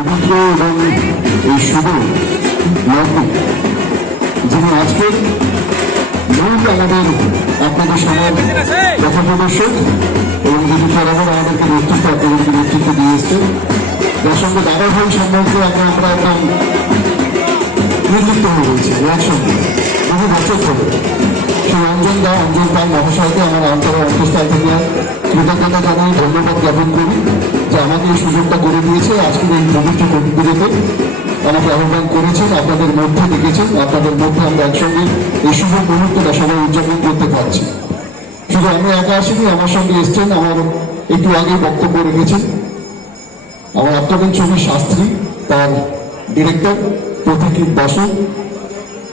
পবিত্র এবং এই শুভ লগ্নে যিনি আজকে মূল আমাদের আপনাদের সবার কথা প্রদর্শক এবং যিনি বরাবর আমাদেরকে নেতৃত্ব, আপনাদেরকে নেতৃত্ব দিয়ে এসছেন। যার সঙ্গে দাদা ভাই সম্পর্কে আমরা আমরা একদম নির্লিপ্ত হয়ে রয়েছি একসঙ্গে। বহু বছর ধরে। সেই অঞ্জন দা, অঞ্জন পাল মহাশয়কে আমার অন্তরের অন্তঃস্থল থেকে কৃতজ্ঞতা জানাই ধন্যবাদ জ্ঞাপন করি। আমাকে এই সুযোগটা করে দিয়েছে। আজকের এই পবিত্র কবিগুলোতে আমাকে আহ্বান করেছেন, আপনাদের মধ্যে দেখেছেন আপনাদের মধ্যে আমরা একসঙ্গে এই শুভ মুহূর্তটা সবাই উদযাপন করতে পারছি। শুধু আমি একা আসিনি, আমার সঙ্গে এসছেন, আমার একটু আগে বক্তব্য রেখেছেন। আমার আত্মজ্ঞান ছবি শাস্ত্রী, তার ডিরেক্টর প্রতীকী বসু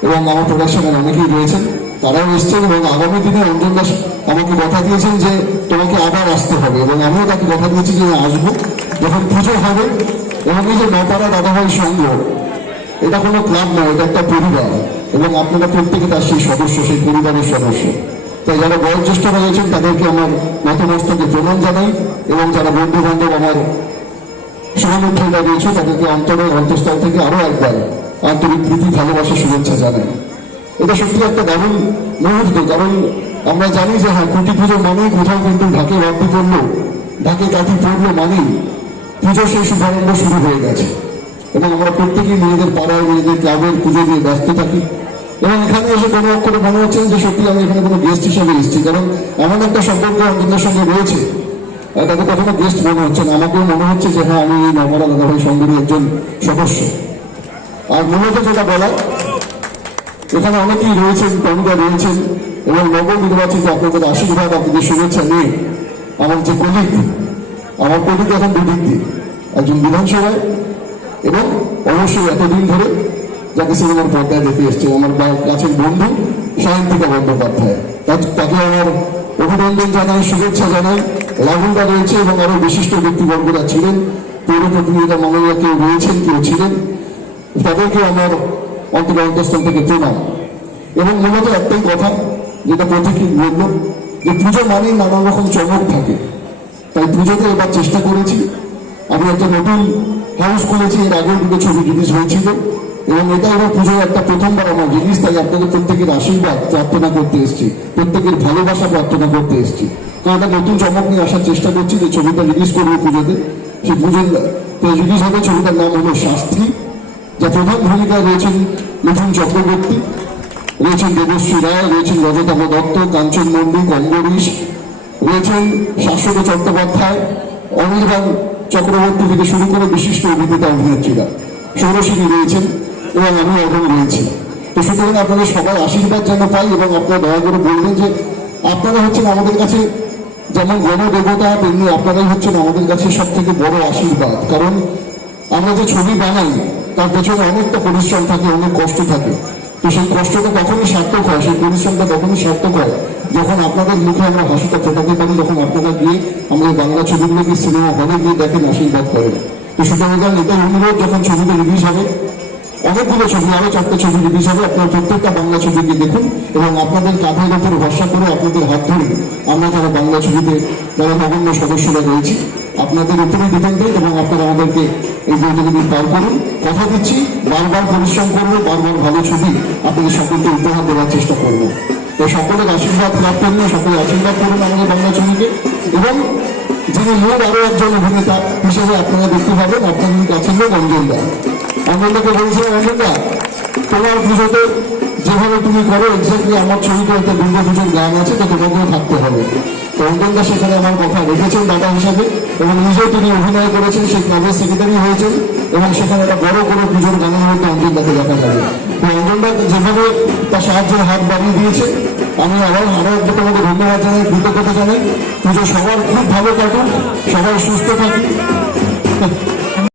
এবং আমার প্রোডাকশনের অনেকেই রয়েছেন। তারাও এসছেন এবং আগামী দিনে অঞ্জন দাস আমাকে কথা দিয়েছেন যে তোমাকে আবার আসতে হবে এবং আমিও তাকে কথা দিয়েছি যে আসব। যখন পুজো হবে, এবং এই যে নপাড়া দাদাভাই সংঘ এটা কোনো ক্লাব নয়, এটা একটা পরিবার। এবং আপনারা প্রত্যেকে তার সেই সদস্য, সেই পরিবারের সদস্য। তাই যারা বয়োজ্যেষ্ঠ রয়েছেন তাদেরকে আমার নতমস্তকে প্রণাম জানাই এবং যারা বন্ধু বান্ধব আমার শুভানুষ্ঠানরা রয়েছে তাদেরকে অন্তরের অন্তঃস্থল থেকে আরও একবার আন্তরিক প্রীতি, ভালোবাসা, শুভেচ্ছা জানাই। এটা সত্যি একটা দারুণ মুহূর্ত, কারণ আমরা জানি যে হ্যাঁ কুটি পুজো মানেই কোথাও কিন্তু ঢাকে বাড়তি পড়ল, ঢাকে কাঠি পড়ল মানেই পুজো সেই শুভারম্ভ শুরু হয়ে গেছে। এবং আমরা প্রত্যেকেই নিজেদের পাড়ায়, নিজেদের ক্লাবের পুজো দিয়ে ব্যস্ত থাকি। এবং এখানে এসে কোনো করে মনে হচ্ছে যে সত্যি আমি এখানে কোনো গেস্ট হিসেবে এসেছি, কারণ এমন একটা সম্পর্ক অঞ্জনের সঙ্গে রয়েছে। তাকে কখনো গেস্ট মনে হচ্ছে না। আমাকেও মনে হচ্ছে যে হ্যাঁ আমি এই নবরা দাদাভাই সঙ্গেরই একজন সদস্য। আর মূলত যেটা বলা এখানে অনেকেই রয়েছেন কবিতা রয়েছেন, এবং নবনির্বাচিত আপনাদের আশীর্বাদ আপনাদের শুভেচ্ছা নিয়ে আমার যে কলিগ আমার কলিগ এখন দুদিক দিয়ে, একজন বিধানসভায় এবং অবশ্যই এতদিন ধরে যাকে সিনেমার পর্দায় দেখে এসছে আমার কাছের বন্ধু সাহিত্যিকা বন্দ্যোপাধ্যায়। তাকে আমার অভিনন্দন জানাই, শুভেচ্ছা জানাই। লাগুনটা রয়েছে এবং আরও বিশিষ্ট ব্যক্তিবর্গরা ছিলেন। পৌর মাননীয় কেউ রয়েছেন, কেউ ছিলেন। তাদেরকে আমার অন্তর অন্তঃস্থল থেকে প্রণাম। এবং মূলত একটাই কথা, যেটা প্রতীকী বলল, যে পুজো মানেই নানান রকম চমক থাকে। তাই পুজোতে এবার চেষ্টা করেছি। আমি একটা নতুন হাউস করেছি, এর আগেও দুটো ছবি রিলিজ হয়েছিল। এবং এটা এবার পুজোর একটা প্রথমবার আমার রিলিজ তাই আপনাদের প্রত্যেকের আশীর্বাদ প্রার্থনা করতে এসেছি। প্রত্যেকের ভালোবাসা প্রার্থনা করতে এসেছি। তো একটা নতুন চমক নিয়ে আসার চেষ্টা করছি যে ছবিটা রিলিজ করব পুজোতে। সেই পুজোর রিলিজ হবে, ছবিটার নাম হলো শাস্ত্রী যা প্রধান ভূমিকায় রয়েছেন মিথুন চক্রবর্তী, রয়েছেন দেবশ্রী রায়, রয়েছেন রজতাভ দত্ত, কাঞ্চন মন্দির অম্বরীশ রয়েছেন শাশ্বত চট্টোপাধ্যায়, অনির্বাণ চক্রবর্তী থেকে শুরু করে বিশিষ্ট অভিনেতা অভিনেত্রীরা। সৌরশিনী রয়েছেন। এবং আমি এখন রয়েছি। তো সুতরাং আপনাদের সবার আশীর্বাদ যেন পাই এবং আপনারা দয়া করে বলবেন যে আপনারা হচ্ছেন আমাদের কাছে যেমন গণদেবতা, তেমনি আপনারাই হচ্ছেন আমাদের কাছে সব থেকে বড় আশীর্বাদ। কারণ আমরা যে ছবি বানাই, তার পেছনে অনেকটা পরিশ্রম থাকে, অনেক কষ্ট থাকে। তো সেই কষ্টটা তখনই সার্থক হয়, সেই পরিশ্রমটা তখনই সার্থক হয় যখন আপনাদের মুখে আমরা হাসিটা ফোটাতে পারি, যখন আপনারা গিয়ে আমাদের বাংলা ছবিগুলোকে সিনেমা হলে গিয়ে দেখেন, আশীর্বাদ করেন তো সুতরাং এটাই অনুরোধ, যখন ছবিটা রিলিজ হবে অনেকগুলো ছবি, আরও চারটে ছবি রিলিজ হবে। আপনারা প্রত্যেকটা বাংলা ছবিকে দেখুন এবং আপনাদের কাঁধের উপর ভরসা করে আপনাদের হাত ধরে আমরা যারা বাংলা ছবিতে, যারা নগণ্য সদস্যরা রয়েছি, আপনাদের উপরেই ডিপেন্ডেন্ট এবং আপনারা আমাদেরকে এই প্রতিযোগী পার করুন। কথা দিচ্ছি, বারবার পরিশ্রম করব, বারবার ভালো ছবি আপনাদের সকলকে উপহার দেওয়ার চেষ্টা করব। তো সকলের আশীর্বাদ লাভ করুন সকলে আশীর্বাদ করুন আমাদের বাংলা ছবিকে। এবং যিনি মূল আরও একজন অভিনেতা হিসেবে আপনারা দেখতে পাবেন, আপনাদের কাছের লোক অঞ্জন দা। অঞ্জনদাকে বলছিলাম অঞ্জনদা তোমার পুজোতে যেভাবে তুমি করো এক্স্যাক্টলি আমার ছবিতে একটা দুর্গা পুজোর গান আছে, তো তোমাকেও থাকতে হবে। তো অঞ্জনদা সেখানে আমার কথা রেখেছেন দাদা হিসাবে, এবং নিজেও তিনি অভিনয় করেছেন, সেই ক্লাবের সেক্রেটারি হয়েছেন, এবং সেখানে একটা বড় করে পুজোর গানের মধ্যে অঞ্জনদাকে দেখা যাবে। তো অঞ্জনদা যেভাবে তার সাহায্যের হাত বাড়িয়ে দিয়েছে, আমি আরও আরও একবার তোমাকে ধন্যবাদ জানাই, কৃতজ্ঞতা জানাই। পুজো সবার খুব ভালো কাটুক, সবাই সুস্থ থাকুক।